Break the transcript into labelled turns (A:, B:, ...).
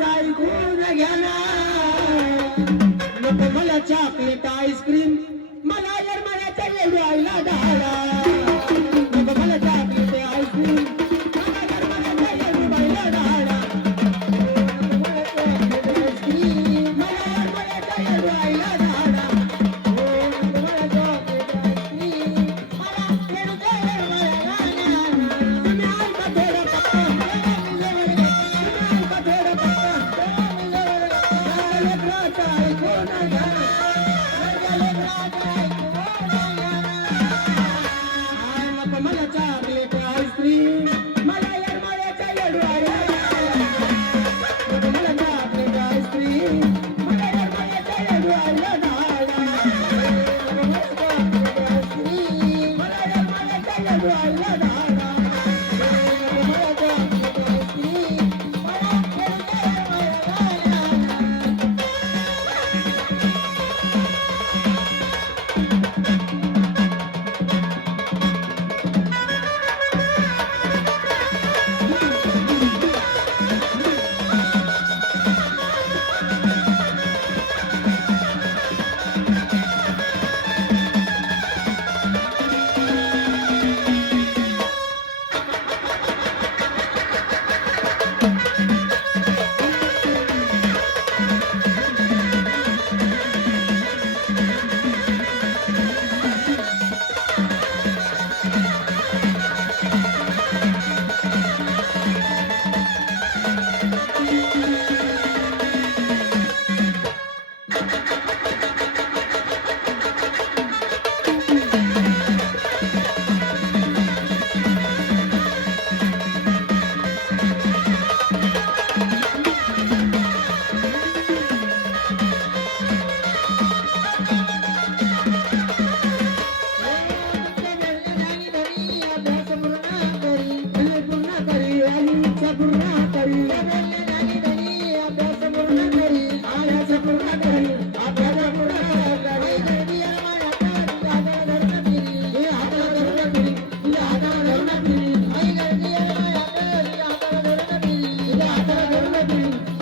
A: माझा ऐकून घ्या ना नको मला चॉकलेट आईस्क्रीम मला जर गरमाण्याच्या येडवायला डाळा Maria, Maria, Maria, Maria, Maria,